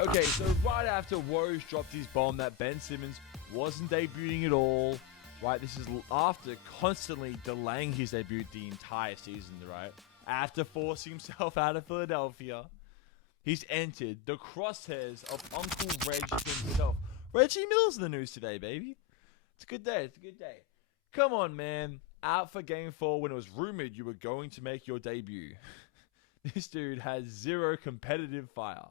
Okay, so right after Woj dropped his bomb that Ben Simmons wasn't debuting at all, right? This is after constantly delaying his debut the entire season, right? After forcing himself out of Philadelphia, he's entered the crosshairs of Uncle Reg himself. Reggie Mills in the news today, baby. It's a good day. It's a good day. Come on, man. Out for Game 4 when it was rumored you were going to make your debut. This dude has zero competitive fire.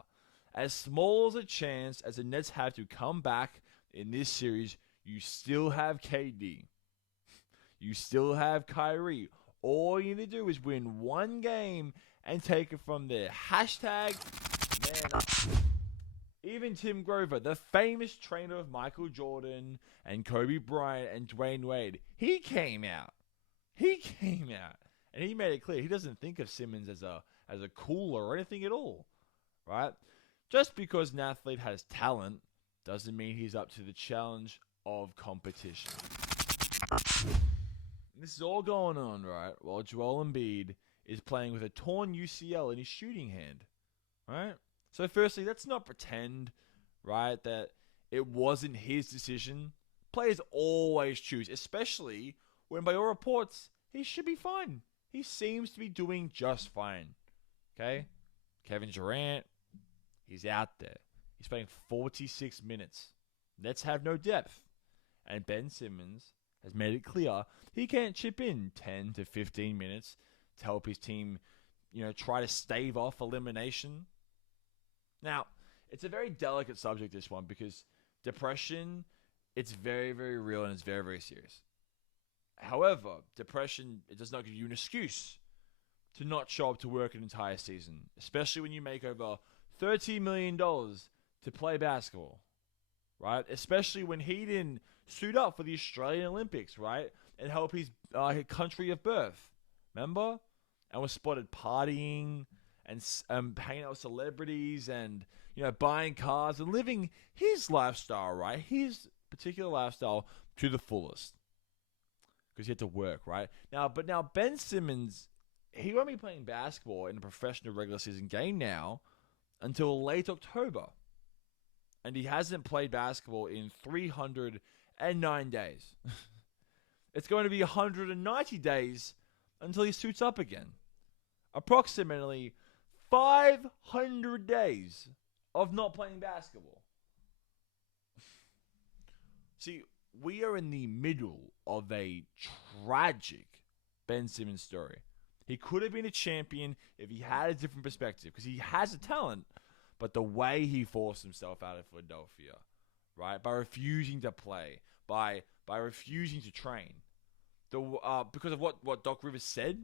As small as a chance as the Nets have to come back in this series, you still have KD. You still have Kyrie. All you need to do is win one game and take it from there. Hashtag man up. Even Tim Grover, the famous trainer of Michael Jordan and Kobe Bryant and Dwayne Wade, he came out. And he made it clear he doesn't think of Simmons as a cooler or anything at all. Right? Just because an athlete has talent doesn't mean he's up to the challenge of competition. This is all going on, right, while Joel Embiid is playing with a torn UCL in his shooting hand, right? So firstly, let's not pretend, right, that it wasn't his decision. Players always choose, especially when by all reports, he should be fine. He seems to be doing just fine, okay? Kevin Durant, he's out there. He's playing 46 minutes. Nets have no depth. And Ben Simmons has made it clear he can't chip in 10 to 15 minutes to help his team, try to stave off elimination. Now, it's a very delicate subject, this one, because depression, it's very, very real and it's very, very serious. However, depression, it does not give you an excuse to not show up to work an entire season, especially when you make over $30 million to play basketball, right? Especially when he didn't suit up for the Australian Olympics, right? And help his country of birth, remember? And was spotted partying and hanging out with celebrities and, buying cars and living his lifestyle, right? His particular lifestyle to the fullest. Because he had to work, right? Now Ben Simmons, he won't be playing basketball in a professional regular season game now until late October. And he hasn't played basketball in 309 days. It's going to be 190 days until he suits up again. Approximately 500 days of not playing basketball. See, we are in the middle of a tragic Ben Simmons story. He could have been a champion if he had a different perspective, because he has a talent, but the way he forced himself out of Philadelphia, right, by refusing to play, by refusing to train, because of what Doc Rivers said,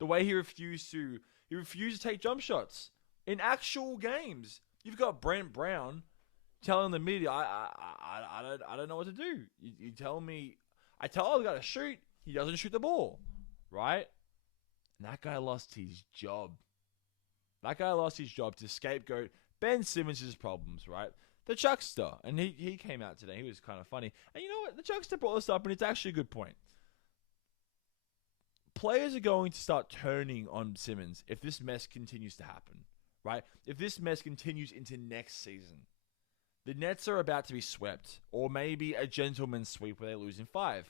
the way he refused to take jump shots in actual games. You've got Brent Brown telling the media, I don't know what to do. You tell me, I tell him I gotta shoot. He doesn't shoot the ball, right? And that guy lost his job. That guy lost his job to scapegoat Ben Simmons' problems, right? The Chuckster, and he came out today. He was kind of funny. And you know what? The Chuckster brought this up, and it's actually a good point. Players are going to start turning on Simmons if this mess continues to happen, right? If this mess continues into next season. The Nets are about to be swept, or maybe a gentleman's sweep where they lose in 5.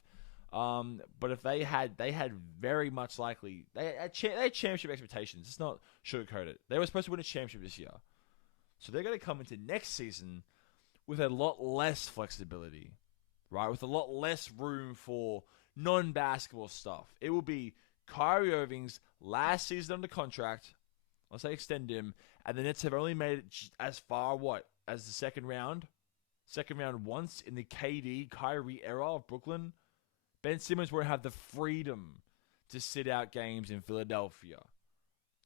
But if they had very much likely, they had championship expectations. It's not sugarcoated. They were supposed to win a championship this year. So they're going to come into next season with a lot less flexibility, right? With a lot less room for non-basketball stuff. It will be Kyrie Irving's last season under contract, unless they extend him, and the Nets have only made it as far, as the second round once in the KD, Kyrie era of Brooklyn. Ben Simmons won't have the freedom to sit out games in Philadelphia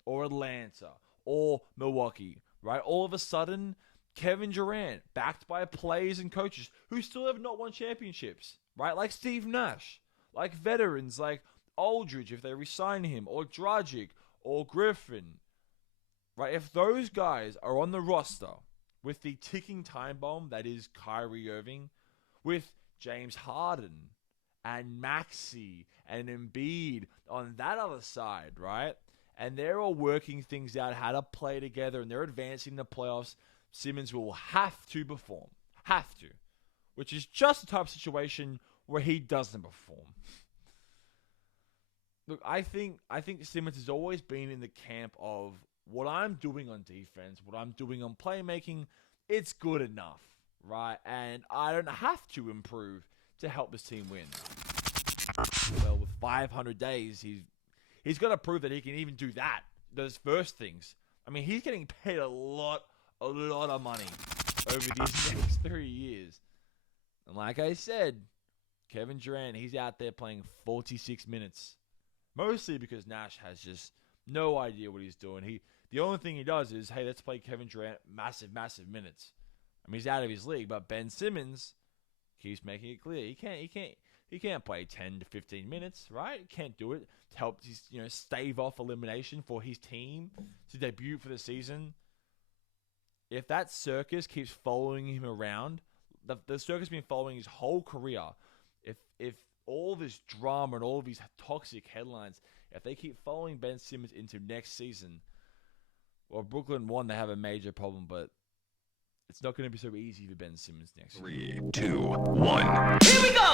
or Atlanta or Milwaukee, right? All of a sudden, Kevin Durant, backed by players and coaches who still have not won championships, right? Like Steve Nash, like veterans like Aldridge if they resign him, or Dragic, or Griffin, right? If those guys are on the roster with the ticking time bomb that is Kyrie Irving, with James Harden and Maxey and Embiid on that other side, right? And they're all working things out, how to play together, and they're advancing the playoffs. Simmons will have to perform. Have to. Which is just the type of situation where he doesn't perform. Look, I think Simmons has always been in the camp of what I'm doing on defense, what I'm doing on playmaking, it's good enough, right? And I don't have to improve to help this team win. Well, with 500 days, he's got to prove that he can even do that. Those first things. I mean, he's getting paid a lot of money over these next 3 years. And like I said, Kevin Durant, he's out there playing 46 minutes. Mostly because Nash has just no idea what he's doing. The only thing he does is, hey, let's play Kevin Durant massive minutes. I mean, he's out of his league, but Ben Simmons keeps making it clear he can't play 10 to 15 minutes, right? He can't do it to help stave off elimination for his team to debut for the season. If that circus keeps following him around, the circus has been following his whole career. If all this drama and all of these toxic headlines, if they keep following Ben Simmons into next season, well, Brooklyn, one, they have a major problem, but it's not going to be so easy for Ben Simmons next year. 3, 2, 1. Here we go!